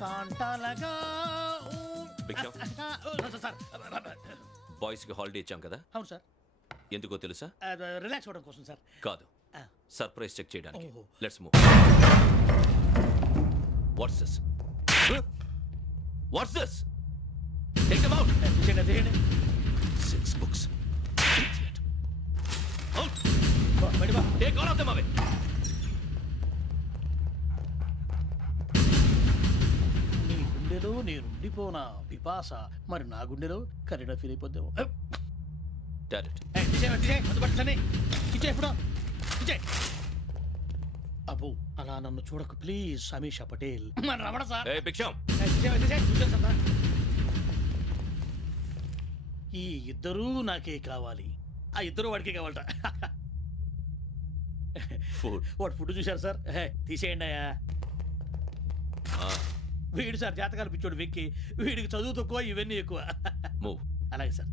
కాంటాలగా boys కి holiday ఇచ్చాం కదా? అవును సార్. ఎందుకో తెలుసా? రిలాక్స్ అవ్వడం కోసం సార్. కాదు, సర్ప్రైజ్ చెక్ చేయడానికి. Let's move. What's this? What's this? Take them out. తీయండి. 6 books. Out. బయటికి take all of them away. నీ గుండెలో నేనుండిపోనా పిపాస, మరి నా గుండెలో కరీడా ఫీల్ అయిపోద్దాము. అబ్బో అలా నన్ను చూడకు ప్లీజ్. సమీషా పటేల్. రమణ సార్. ఈ ఇద్దరూ నాకే కావాలి. ఆ ఇద్దరు వాడికే కావాలట. వాడు ఫుడ్ చూశారు సార్. తీసేయండి అయ్యా. వీడు సార్ జాతకాలు పిచ్చోడు వెక్కి. వీడికి చదువు తక్కువ, ఇవన్నీ ఎక్కువ. అలాగే సార్.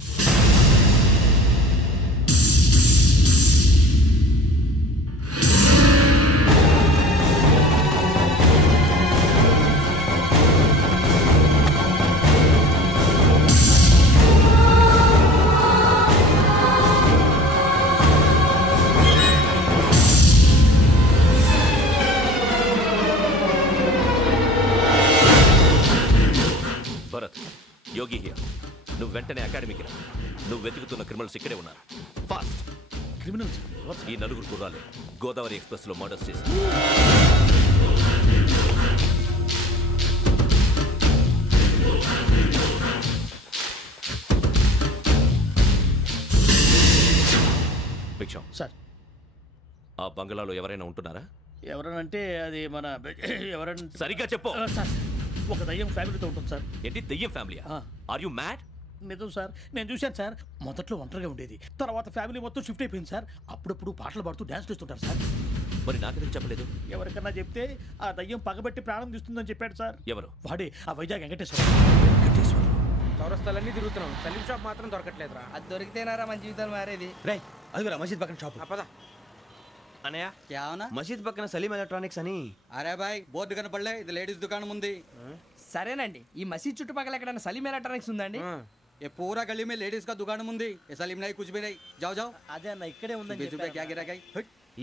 Bharat, Yogi here. నువ్వు వెంటనే అకాడమీకి రా. నువ్వు వెతుకుతున్న క్రిమినల్స్ ఇక్కడే ఉన్నారు. ఫాస్ట్. క్రిమినల్స్? ఈ నలుగురు కుర్రాలు గోదావరి ఎక్స్ప్రెస్ లో మర్డర్స్ చేస్తారు. భిక్షం సార్, ఆ బంగ్లాలో ఎవరైనా ఉంటున్నారా? ఎవరనంటే అది మన ఎవరైనా సరిగ్గా చెప్పు సార్. ఒక దయ్యం ఫ్యామిలీతో ఉంటుంది సార్. ఏంటి దయ్యం ఫ్యామిలీ? Are you mad? నిజం సార్, నేను చూశాను సార్. మొదట్లో ఒంటరిగా ఉండేది, తర్వాత ఫ్యామిలీ మొత్తం షిఫ్ట్ అయిపోయింది సార్. అప్పుడప్పుడు పాటలు పాడుతూ డ్యాన్స్ చేస్తుంటారు సార్. మరి నాకెందుకు చెప్పలేదు? ఎవరికన్నా చెప్తే ఆ దయ్యం పగబెట్టి ప్రాణం తీస్తుందని చెప్పాడు సార్. ఎవరు? వాడే ఆ వైజాగ్ వెంకటేశ్వర. చౌరస్తాలన్నీ తిరుగుతున్నాం, సలీం షాప్ మాత్రం దొరకట్లేదురా. అది దొరికితేనారా మన జీవితాలు మారేది. రే అదిగురా మసీద్ పక్కన షాప్. పదా అనయ్య क्या होना? మసీద్ పక్కన సలీం ఎలక్ట్రానిక్స్ అని. అరే బాయ్ బోర్డు కనపడలే, ఇది లేడీస్ దుకాణం ఉంది. సరేనండి, ఈ మసీద్ చుట్టుపక్కల ఎక్కడైనా సలీం ఎలక్ట్రానిక్స్ ఉందండి? ये पूरा गली में लेडीज का दुकान मुंदी, ये सलीम नहीं कुछ भी नहीं. जाओ जाओ. అదే అన్న ఇక్కడే ఉందని क्या गिरा गई.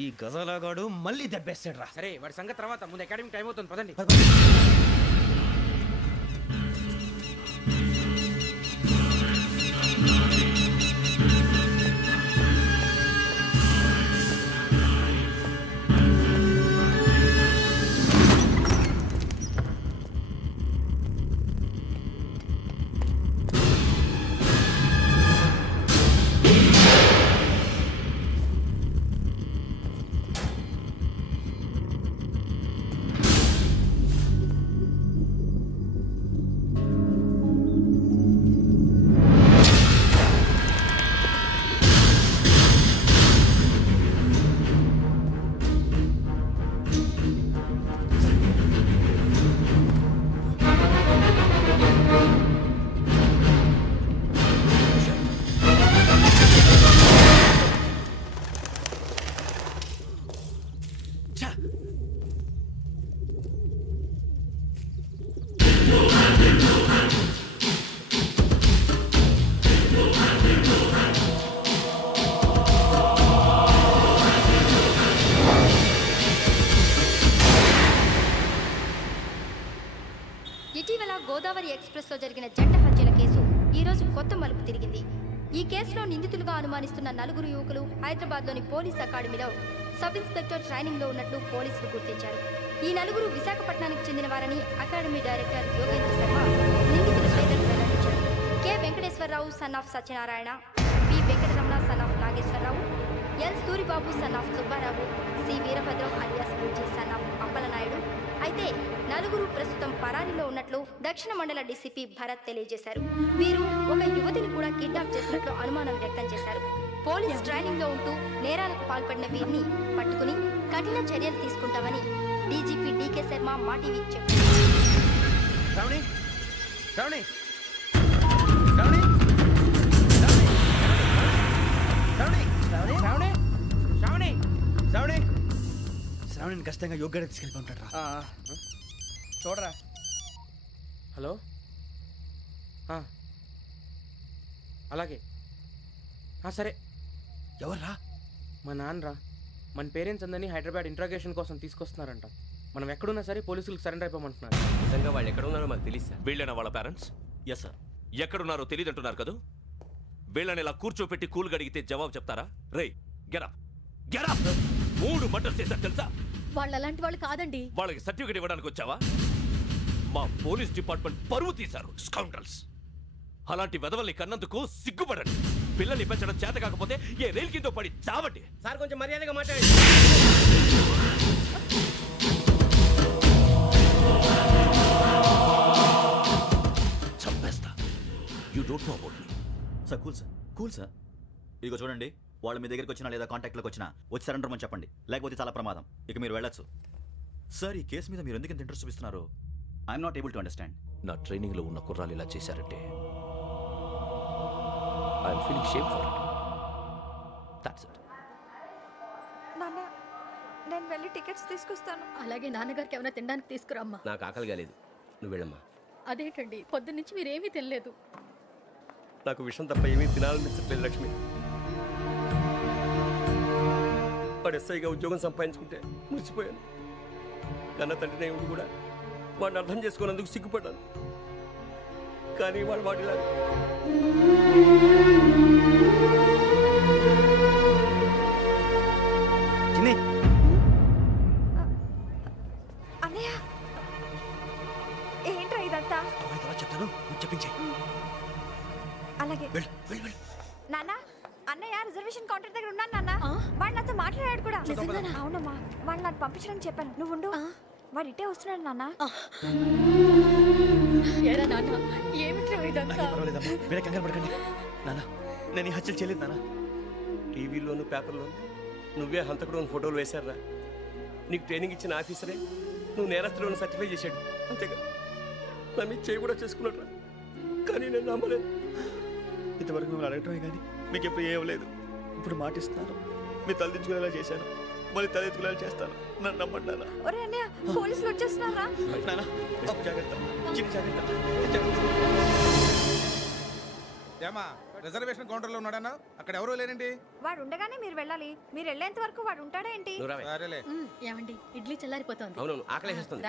ఈ గజాలగాడు మళ్ళీ దెబ్బేస్తాడు రా. సరే వాడి సంగతి తర్వాత, ముందు అకాడమిక్ టైం అవుతుంది, పదండి. ఇటీవల గోదావరి ఎక్స్ప్రెస్ లో జరిగిన జంట హత్యల కేసు ఈ రోజు కొత్త మలుపు తిరిగింది. ఈ కేసులో నిందితులుగా అనుమానిస్తున్న నలుగురు యువకులు హైదరాబాద్ లోని పోలీస్ అకాడమీలో సబ్ ఇన్స్పెక్టర్ ట్రైనింగ్ లో ఉన్నట్లు పోలీసులు గుర్తించారు. ఈ నలుగురు విశాఖపట్నానికి చెందిన వారని అకాడమీ డైరెక్టర్ యోగేంద్ర శర్మ నిందితుల పేర్లను వెల్లడించారు. K Venkateswararao son of Satyanarayana, P Venkataramana son of Nageswararao, L Suribabu son of Subbarao, C Veerabhadram alias Bujji son of Appalanaidu. అయితే నలుగురు ప్రస్తుతం పరారీలో ఉన్నట్లు దక్షిణ మండల డీసీపీ భరత్ తెలియజేశారు. వీరు ఒక యువతిని కూడా కిడ్నాప్ చేసినట్లు అనుమానం వ్యక్తం చేశారు. పోలీస్ ట్రైనింగ్ లో ఉంటూ నేరాలకు పాల్పడిన వీరిని పట్టుకుని కఠిన చర్యలు తీసుకుంటామని డీజీపీ డీకే శర్మ మా టీవీకి చెప్పారు. శ్రావణిని ఖచ్చితంగా యోగ్యత తీసుకెళ్ళిపోతాడు రా. చూడరా, హలో అలాగే సరే. ఎవర్రా? మా నాన్నరా. మన పేరెంట్స్ అందరినీ హైదరాబాద్ ఇంట్రాగేషన్ కోసం తీసుకొస్తున్నారంట. మనం ఎక్కడున్నా సరే పోలీసులకు సరెండర్ అయిపోమంటున్నారు. నిజంగా వాళ్ళు ఎక్కడ ఉన్నారో మాకు తెలియదు సార్. వీళ్ళైనా వాళ్ళ పేరెంట్స్? Yes sir. ఎక్కడున్నారో తెలియదంటున్నారు కదా. వీళ్ళని ఇలా కూర్చోపెట్టి కూల్ గడిగితే జవాబు చెప్తారా? రేయ్ గెటప్ గెటప్. 3 మర్డర్స్ చేశారు తెలుసా? వాళ్ళు అలాంటి వాళ్ళు కాదండి. వాళ్ళకి సర్టిఫికేట్ ఇవ్వడానికి వచ్చావా? మా పోలీస్ డిపార్ట్మెంట్ పరువు తీశారు స్కౌండ్రల్స్. అలాంటి వెధవల్ని కన్నందుకు సిగ్గుపడండి. పిల్లల్ని పెంచడం చేత కాకపోతే ఏ రైలు కింద పడి చావండి. సార్ కొంచెం మర్యాదగా మాట్లాడండి. చంపేస్తా. You don't know about me. Sir cool sir. ఇదిగో చూడండి, వాళ్ళు మీ దగ్గరికి వచ్చినా లేదా కాంటాక్ట్లోకి వచ్చినా వచ్చి సరెండర్ అని చెప్పండి, లేకపోతే చాలా ప్రమాదం. ఇక మీరు వెళ్ళొచ్చు. సార్, ఈ కేసు మీద మీరు ఎందుకు ఇంత ఇంట్రెస్ట్ చూపిస్తున్నారు? I'm not able to understand. నా ట్రైనింగ్లో ఉన్న కుర్రాలు ఇలా చేశారంటే I'm feeling shame for it. That's it. నాన్న, నేను వెళ్ళి టికెట్స్ తీసుకొస్తాను. అలాగే నాన్నగారికి ఏమైనా తినడానికి తీసుకురామ్మా. నాకు ఆకలి కాలేదు, నువ్వు వెళ్ళమ్మా. అదేంటండి, పొద్దున్నుంచి మీరేమీ తినలేదు. నాకు విషయం తప్ప ఏమీ తినాలనిపించట్లేదు లక్ష్మి. వాడు ఎస్ఐగా ఉద్యోగం సంపాదించుకుంటే మురిసిపోయాను. కన్న తండ్రినే ఉండి కూడా వాడిని అర్థం చేసుకున్నందుకు సిగ్గుపడ్డాను. కానీ వాడిలా అన్నయ్య, ఏంట్రా ఇదంతా? చెప్తాను, చెప్పించే. అలాగే నాన్న, అన్నయ్య రిజర్వేషన్ కౌంటర్ దగ్గర ఉన్నాను నాన్న. వాడు నాతో మాట్లాడాడు కూడా. అవునమ్మా, వాడు నాకు పంపించడానికి చెప్పాను. నువ్వు ఉండు, వాడు ఇట్టే వస్తున్నాడు నాన్న. నేను ఈ హత్యలు చేయలేదు నాన్న. టీవీలోను పేపర్లోను నువ్వే హంతకుడు ఫోటోలు వేశారా? నీకు ట్రైనింగ్ ఇచ్చిన ఆఫీసరే నువ్వు నేరస్తులను సర్టిఫై చేశాడు. అంతేగా నా మీద చేయి కూడా చేసుకున్నట్రా. కానీ నేను నమ్మలేదు. ఇంతవరకు మిమ్మల్ని అడగటమే కానీ మీకు ఎప్పుడు ఏం లేదు. ఇప్పుడు మాటిస్తున్నాను, మీ తలదించుకునేలా చేశాను, మళ్ళీ తలెత్తుకునేలా చేస్తాను. నన్ను నమ్మండి నాన్న. ఒరే అన్నయ్య, పోలీసులు వచ్చేస్తున్నారా? నాన్న జాగ్రత్త, చిన్న జాగ్రత్త. ఏమా రిజర్వేషన్ కౌంటర్లో ఉన్నాడన్నా? అక్కడ ఎవరూ లేరండి. వాడు ఉండగానే మీరు వెళ్ళాలి. మీరు వెళ్ళేంత వరకు వాడు ఉంటాడా ఏంటి? సరేలే. ఏమండి, ఇడ్లీ చల్లారిపోతుంది. అవును, ఆకలి వేస్తుంది.